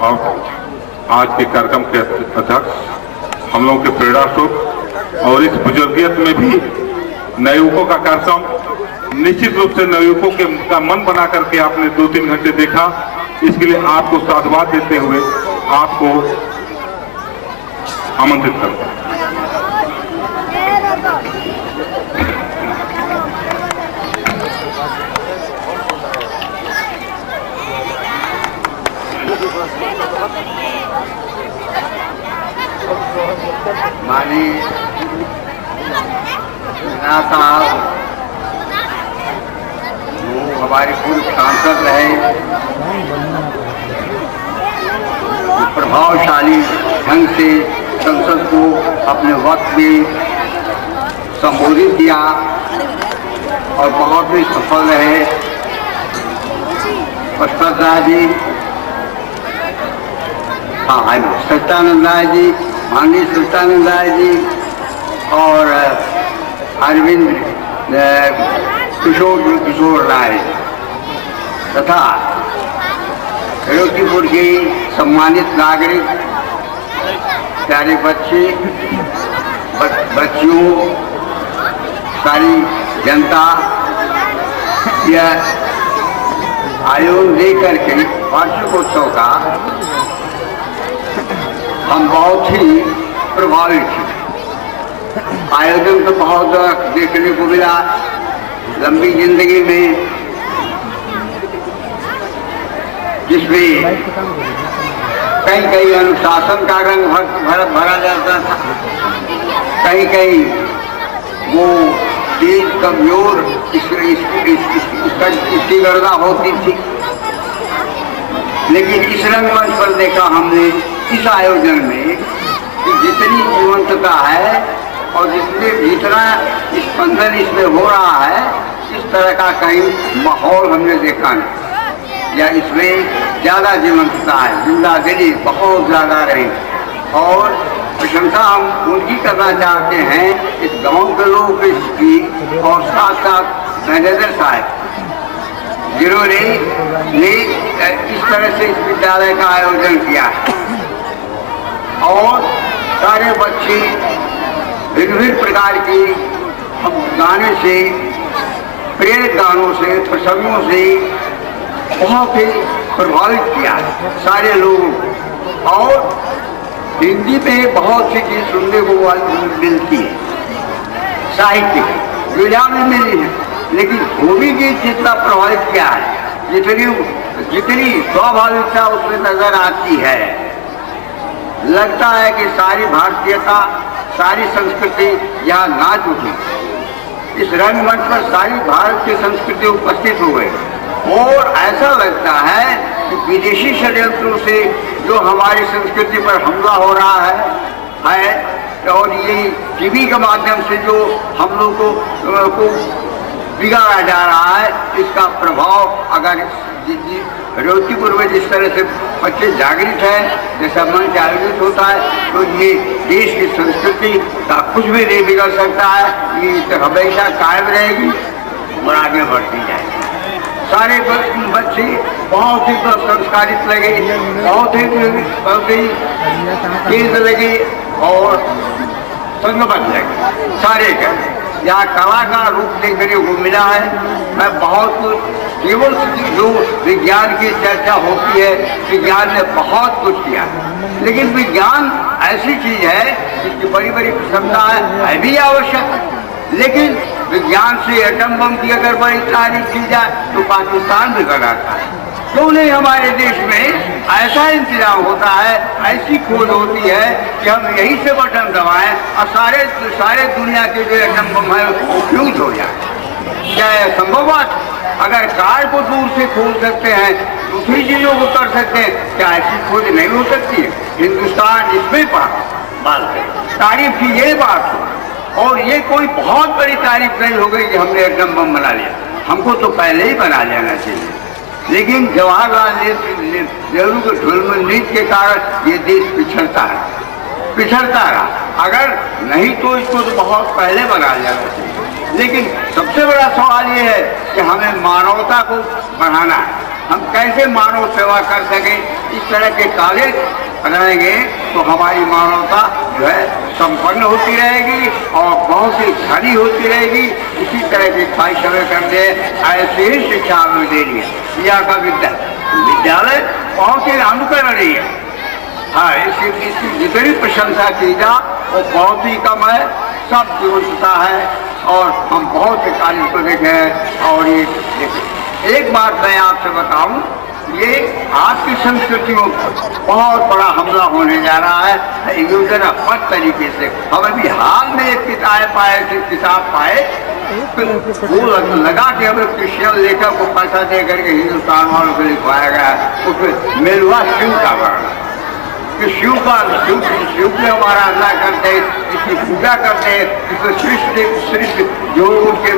और आज के कार्यक्रम के अध्यक्ष, हम लोगों के प्रेरणा स्रोत, और इस बुजुर्गियत में भी नवयुवकों का कार्यक्रम निश्चित रूप से नवयुवकों का मन बना करके आपने 2-3 घंटे देखा। इसके लिए आपको साधुवाद देते हुए आपको आमंत्रित करता हूं। माननीय साहब वो हमारे पूर्व सांसद रहे, प्रभावशाली ढंग से संसद को अपने वक्त में संबोधित किया और बहुत ही सफल रहे। पशुपत राय जी, सच्चिदानंद राय जी, माननीय सच्चिदानंद राय जी और अरविंद किशोर राय तथा रोटीपुर के सम्मानित नागरिक, प्यारे बच्चे, बच्चियों, सारी जनता, यह आयोजन लेकर के वार्षिकोत्सव का हम बहुत ही प्रभावित थे। आयोजन तो बहुत देखने को मिला लंबी जिंदगी में, जिसमें कहीं अनुशासन का रंग भरा जाता था, कहीं वो तेज कमजोर इसकी गर्दा होती थी। लेकिन इस रंगमंच पर देखा हमने इस आयोजन में कि जितनी जीवंतता है और जितना स्पंदन इसमें हो रहा है, इस तरह का कहीं माहौल हमने देखा नहीं, या इसमें ज़्यादा जीवंतता है, जिंदा दिली बहुत ज़्यादा रही। और प्रशंसा हम उनकी करना चाहते हैं, इस गांव के लोगों की और साथ साथ मैनेजर साहब, जिन्होंने इस तरह से इस विद्यालय का आयोजन किया है। और सारे बच्चे विभिन्न प्रकार की गाने से, प्रेरक गानों से, प्रसंगों से बहुत ही प्रभावित किया है सारे लोगों को। और हिंदी में बहुत सी चीज सुनने को मिलती है, साहित्य जो यहाँ भी मिली है, लेकिन भूमि गीत जितना प्रभावित किया है, जितनी स्वाभाविकता उसमें नजर आती है, लगता है कि सारी भारतीयता, सारी संस्कृति यहाँ नाच उठी। इस रंगमंच पर सारी भारत की संस्कृति उपस्थित हो गई और ऐसा लगता है कि विदेशी षड्यंत्रों से जो हमारी संस्कृति पर हमला हो रहा है और ये टीवी के माध्यम से जो हम लोग को बिगाड़ा जा रहा है, इसका प्रभाव अगर रोटीपुर में जिस तरह से बच्चे जागृत हैं, जैसा मंच आयोजित होता है, तो ये देश की संस्कृति का कुछ भी नहीं बिगड़ सकता है। ये हमेशा कायम रहेगी और आगे बढ़ती जाएगी। सारे बच्चे बहुत ही संस्कारित लगे, बहुत ही तेज लगे और संगबद्ध लगे सारे का। यहाँ कला का रूप देखने को मिला है। मैं बहुत कुछ, केवल जो विज्ञान की चर्चा होती है, विज्ञान ने बहुत कुछ किया, लेकिन विज्ञान ऐसी चीज है जिसकी बड़ी बड़ी क्षमता है भी आवश्यक। लेकिन विज्ञान से एटम बम की अगर बड़ी तारीफ की जाए तो पाकिस्तान भी कराता है। क्यों नहीं हमारे देश में ऐसा इंतजाम होता है, ऐसी खोज होती है कि हम यहीं से बटन दबाएं और सारे दुनिया के जो एटम बम है वो फ्यूज हो जाए। क्या यह संभव बात? अगर कार को दूर से खोल सकते हैं, दूसरी चीजों को कर सकते हैं, क्या ऐसी खोज नहीं हो सकती है? हिंदुस्तान इसमें बात तारीफ की ये बात हो, और ये कोई बहुत बड़ी तारीफ नहीं हो गई कि हमने एटम बम बना लिया। हमको तो पहले ही बना लेना चाहिए, लेकिन जवाहरलाल नेहरू के ढुलमुल नीति के कारण ये देश पिछड़ता रहा। अगर नहीं तो इसको तो बहुत पहले बना लेना चाहिए। लेकिन सबसे बड़ा सवाल ये है कि हमें मानवता को बढ़ाना है, हम कैसे मानव सेवा कर सकें। इस तरह के कॉलेज बनाएंगे तो हमारी मानवता जो है संपन्न होती रहेगी और बहुत ही घनी होती रहेगी। इसी तरह की ख्वाहिश हमें करते हैं, ऐसे ही शिक्षा हमें देनी है। यहाँ का विद्यालय बहुत ही अनुकरणीय है। हाँ, इसकी जितनी प्रशंसा की जा वो बहुत ही कम है, सब विरोधता है और हम बहुत से कॉलेज को देखे हैं। और ये एक बात मैं आपसे बताऊं, ये आपकी संस्कृति में बहुत बड़ा हमला होने जा रहा है योजनाबद्ध तरीके से। हम अभी हाल में एक किताब पाए तो वो लगा कि हमें क्रिश्चियन लेखक को पैसा दे करके हिंदुस्तान वालों को लिखवाया गया। उसमें मेलवा शिव का वर्णन कि शिव में हमारा अल्लाह करते हैं, इसकी पूजा करते हैं, इसको सृष्टि जो उनके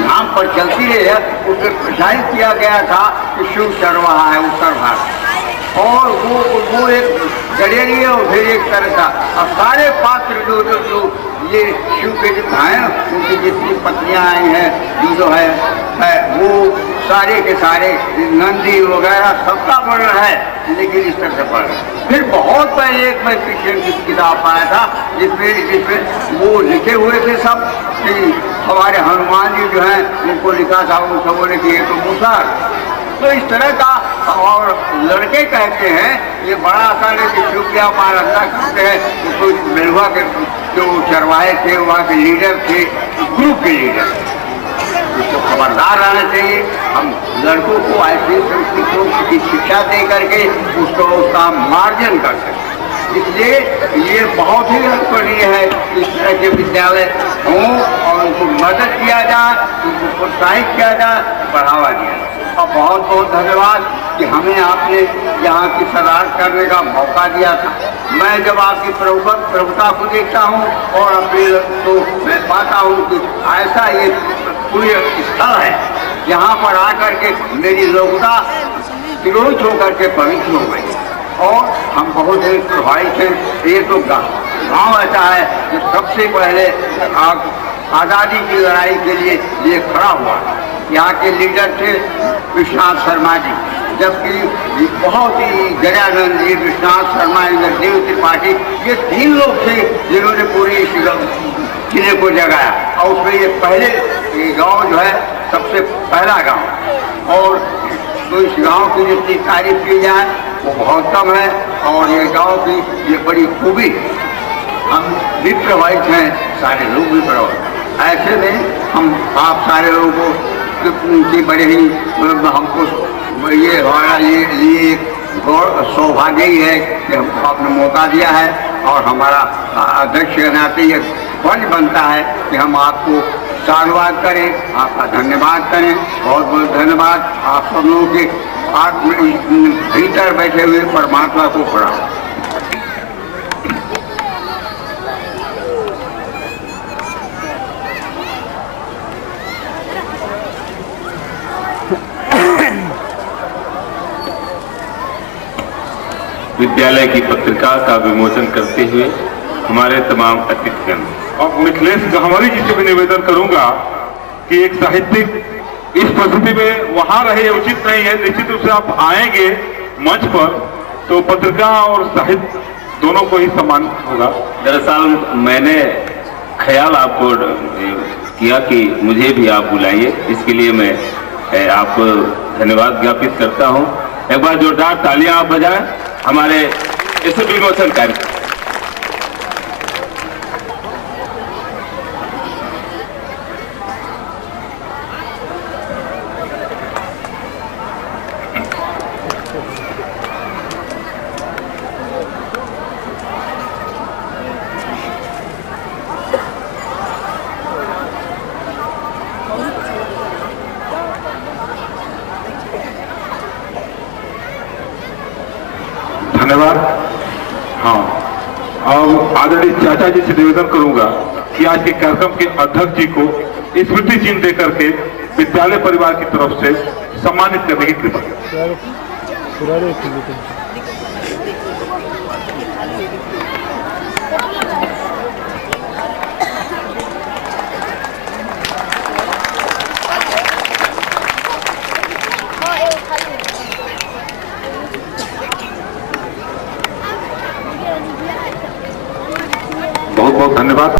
नाम पर चलती रही है उसमें प्रचारित किया गया था कि शिव चरवाहा है उत्तर भारत। और वो एक गडेरी और फिर एक तरह का और सारे पात्र जो ये शिव के जो हैं उनकी जितनी पत्नियां आई हैं जो है वो सारे के सारे नंदी वगैरह सबका वर्णन है, लेकिन इस तरह से पढ़ फिर बहुत पहले एक मैं क्रिश्चियन की किताब पाया था जिसमें वो लिखे हुए थे सब कि हमारे हनुमान जी जो हैं उनको लिखा था, उन सबों ने किए तो मुसार। तो इस तरह का और लड़के कहते हैं ये बड़ा आसान है कि शिव क्या हमारा अल्लाह करते हैं। उसको मेलवा के जो चरवाहे थे वहाँ के लीडर थे, ग्रुप के लीडर, उसको खबरदार रहना चाहिए। हम लड़कों को ऐसी संस्कृतियों की शिक्षा दे करके उसका मार्जन कर सकते। इसलिए ये बहुत ही अल्पनीय है इस तरह के विद्यालय हों और उनको मदद किया जाए, उनको प्रोत्साहित किया जाए, बढ़ावा दिया जाए। और बहुत बहुत धन्यवाद कि हमें आपने यहाँ की सदारत करने का मौका दिया था। मैं जब आपकी प्रभुता को देखता हूँ और अपने तो मैं पाता हूँ कि ऐसा ये पूरे स्थल है जहाँ पर आकर के मेरी लोकता तिरोहित होकर के पवित्र हो गई और हम बहुत ही प्रभावित हैं। ये तो गाँव ऐसा है जो सबसे पहले आज़ादी की लड़ाई के लिए ये खड़ा हुआ। यहाँ के लीडर थे विश्वनाथ शर्मा जी, जबकि बहुत ही गजानंद जी, विश्वनाथ शर्मा जी, देव त्रिपाठी, ये 3 लोग थे जिन्होंने पूरी किले को जगाया। और उसमें ये पहले ये गाँव जो है सबसे पहला गाँव, और तो इस गाँव की जितनी तारीफ की जाए वो बहुत कम है। और ये गाँव की ये बड़ी खूबी, हम भी प्रभावित हैं, सारे लोग भी प्रभावित। ऐसे में हम आप सारे लोगों की बड़े ही हमको ये हमारा लिए सौभाग्य ही है कि हमको आपने मौका दिया है और हमारा अध्यक्ष के नाते ये फर्ज बनता है कि हम आपको साधुवाद करें, आपका धन्यवाद करें। बहुत बहुत धन्यवाद आप सब लोगों के भीतर बैठे हुए परमात्मा को प्रणाम। विद्यालय की पत्रिका का विमोचन करते हुए हमारे तमाम अतिथिगण और मिथिलेश गहवरी जी से भी निवेदन करूंगा कि एक साहित्यिक इस परिस्थिति में वहां रहे उचित नहीं है। निश्चित रूप से आप आएंगे मंच पर तो पत्रिका और साहित्य दोनों को ही सम्मान होगा। दरअसल मैंने ख्याल आपको किया कि मुझे भी आप बुलाइए, इसके लिए मैं आपको धन्यवाद ज्ञापित करता हूं। एक बार जोरदार तालियां आप बजाएं हमारे इस विमोचन कार्यक्रम। धन्यवाद। हाँ, अब आदरणीय चाचा जी से निवेदन करूंगा कि आज के कार्यक्रम के अध्यक्ष जी को स्मृति चिन्ह देकर के विद्यालय परिवार की तरफ से सम्मानित करने की कृपा खाली बहुत धन्यवाद।